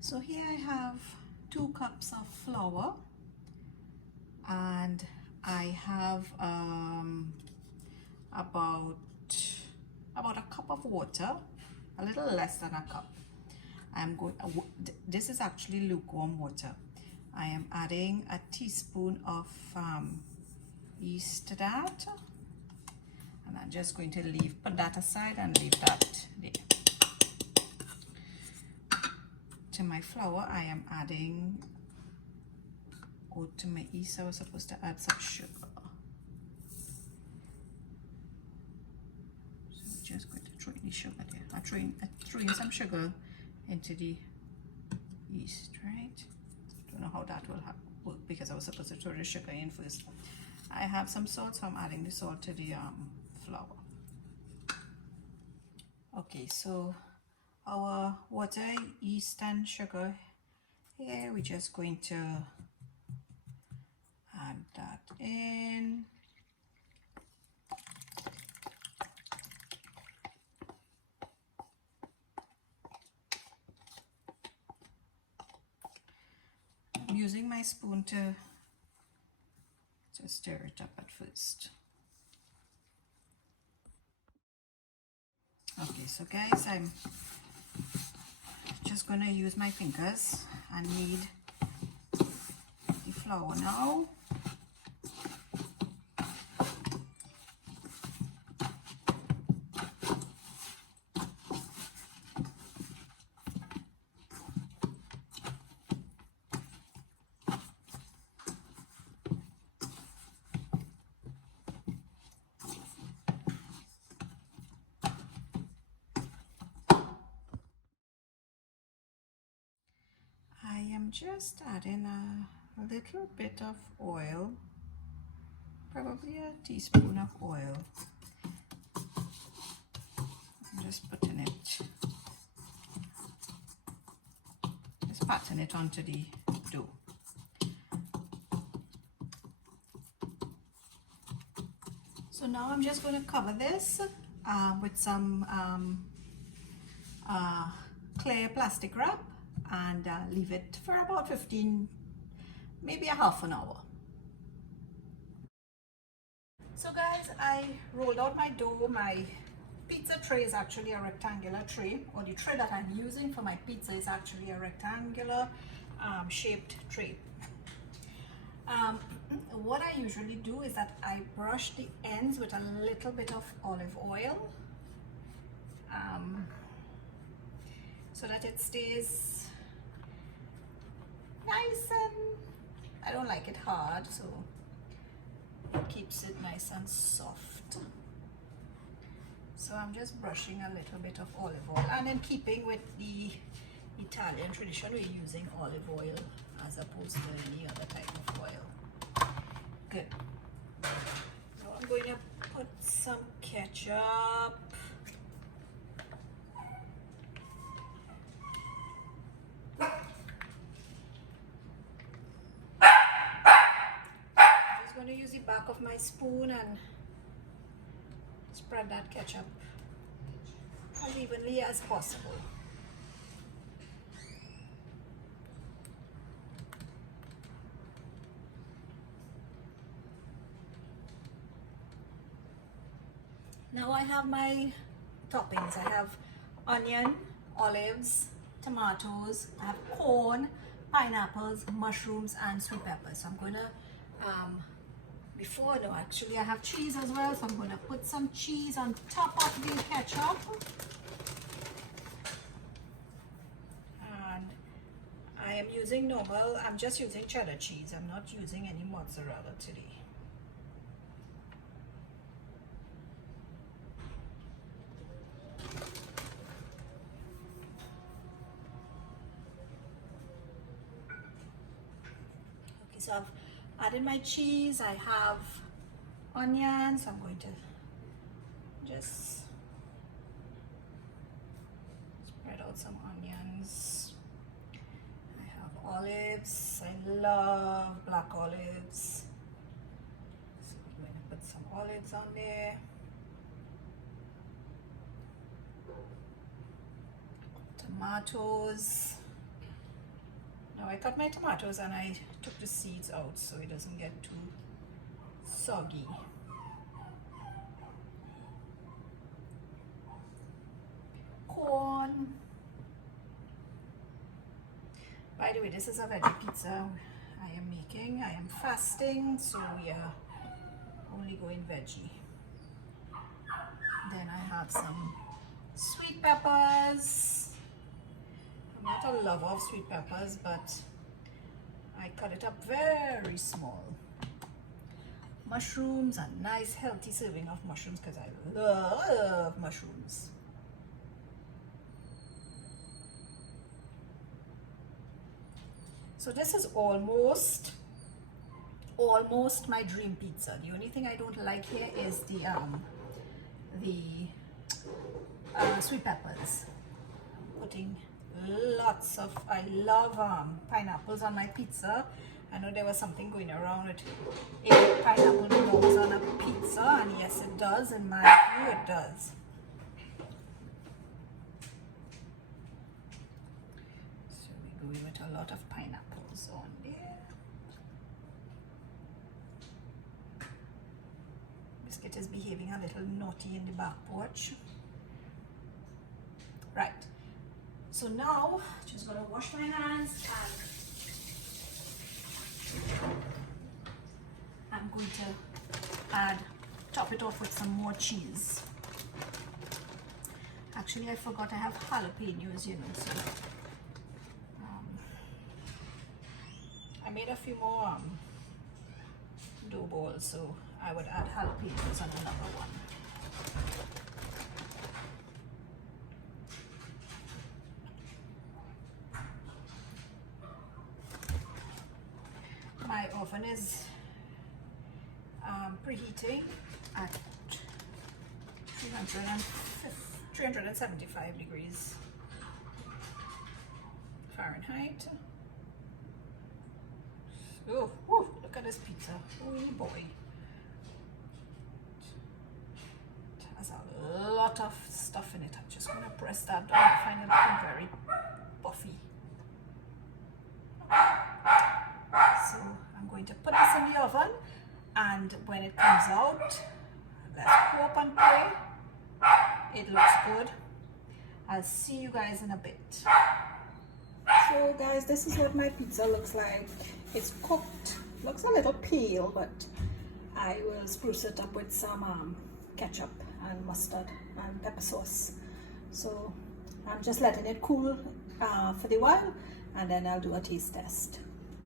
So here I have 2 cups of flour, and I have about a cup of water, a little less than a cup. This is actually lukewarm water. I am adding a teaspoon of yeast to that, and I'm just going to put that aside and leave that there. To my flour, I am adding, to my yeast, I was supposed to add some sugar. So I'm just going to throw in the sugar there. I'm throwing some sugar into the yeast, right? Don't know how that will work because I was supposed to throw the sugar in first. I have some salt, so I'm adding the salt to the flour. Okay, so our water, yeast, and sugar here, we're just going to add that in. I'm using my spoon to stir it up at first. Okay, so guys, I'm just gonna use my fingers and knead the flour now. I am just adding a little bit of oil, probably a teaspoon of oil. I'm just putting it, just patting it onto the dough. So now I'm just going to cover this with some clear plastic wrap and leave it for about 15, maybe a half an hour. So guys, I rolled out my dough. My pizza tray is actually a rectangular tray, or the tray that I'm using for my pizza is actually a rectangular shaped tray. What I usually do is that I brush the ends with a little bit of olive oil so that it stays nice, and I don't like it hard, so it keeps it nice and soft. So I'm just brushing a little bit of olive oil, and in keeping with the Italian tradition, we're using olive oil as opposed to any other type of oil. Good. Now I'm going to put some ketchup. I'm just going to use the back of my spoon and spread that ketchup as evenly as possible. Now I have my toppings. I have onion, olives, tomatoes, I have corn, pineapples, mushrooms, and sweet peppers. So I'm going to, actually I have cheese as well, so I'm going to put some cheese on top of the ketchup. And I am using I'm just using cheddar cheese. I'm not using any mozzarella today. So I've added my cheese. I have onions. So I'm going to just spread out some onions. I have olives. I love black olives. So I'm going to put some olives on there. Tomatoes. I cut my tomatoes and I took the seeds out so it doesn't get too soggy. Corn. By the way, this is a veggie pizza I am making. I am fasting, so we are only going veggie. Then I have some sweet peppers. I'm not a lover of sweet peppers, but I cut it up very small. Mushrooms, a nice healthy serving of mushrooms because I love mushrooms. So this is almost my dream pizza. The only thing I don't like here is the sweet peppers. I'm putting lots of, I love pineapples on my pizza. I know there was something going around with if pineapple belongs on a pizza, and yes it does, in my view it does. So we're going with a lot of pineapples on there. Biscuit is behaving a little naughty in the back porch. Right, so now just gonna wash my hands and I'm going to top it off with some more cheese. Actually, I forgot I have jalapenos, you know, so I made a few more dough balls, so I would add jalapenos on another one. My oven is preheating at 375 degrees Fahrenheit. Oh, whew, look at this pizza. Oh boy. It has a lot of stuff in it. I'm just going to press that down and find it looking very puffy. So I'm going to put this in the oven, and when it comes out, let's hope and pray it looks good. I'll see you guys in a bit. So guys, this is what my pizza looks like. It's cooked, looks a little pale, but I will spruce it up with some ketchup and mustard and pepper sauce. So I'm just letting it cool for the while, and then I'll do a taste test.